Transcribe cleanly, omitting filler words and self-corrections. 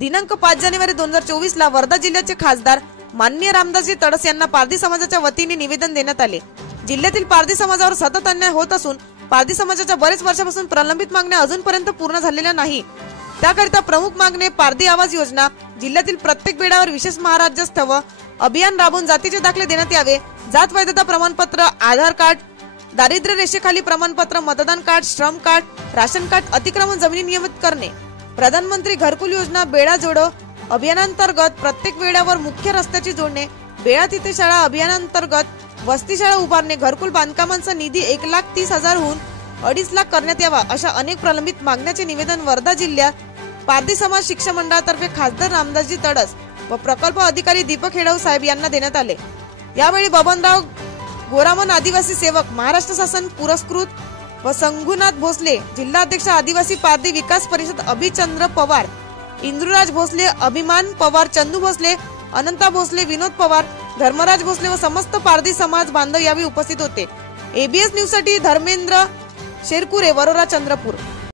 दिनांक 5 जानेवारी 2024 ला वर्धा जिल्ह्याचे खासदार माननीय रामदासजी तडस यांना पारधी समाजाच्या वतीने निवेदन देण्यात आले। जिल्ह्यातील पारधी समाजावर सतत अन्याय होत असून पारधी समाजाच्या बरेच वर्षापासून प्रलंबित मागण्या अजूनपर्यंत पूर्ण झालेल्या नाही। त्याकरिता प्रमुख मागणी पारधी आवाज योजना, जिल्ह्यातील प्रत्येक बेडावर विशेष महाराजस्थव अभियान राबवून जातीचे दाखले देण्यात यावे, जात वैधता प्रमाणपत्र, आधार कार्ड, दारिद्र्य रेषेखाली प्रमाणपत्र, मतदान कार्ड, श्रम कार्ड, राशन कार्ड, अतिक्रमण जमिनी नियमित करणे, प्रधानमंत्री घरकुल योजना, बेडा जोडो अभियानांतर्गत प्रत्येक बेड्यावर मुख्य रस्त्याची जोडणे, बेडा तिथे शाळा अभियानांतर्गत वसती शाळा उभारणे, घरकुल बांधकामांचा निधी 1,30,000 हून 2.5 लाख करण्यात यावा, अशा अनेक प्रलंबित मागण्याचे निवेदन वर्धा जिल्ह्यात पारधी समाज शिक्षण मंडळातर्फे खासदार रामदासजी तडस व प्रकल्प अधिकारी दीपक हेडव साहेब यांना देण्यात आले। यावेळी बबनराव गोरामन आदिवासी सेवक, महाराष्ट्र शासन पुरस्कृत व संगुनाथ भोसले, जिल्हाध्यक्ष आदिवासी पारधी विकास परिषद अभिचंद्र पवार, इंद्रुराज भोसले, अभिमान पवार, चंदू भोसले, अनंता भोसले, विनोद पवार, धर्मराज भोसले व समस्त पारधी समाज बांधव यावेळी उपस्थित होते। एबीएस न्यूज साठी धर्मेंद्र शेरकुरे, वरोरा, चंद्रपूर।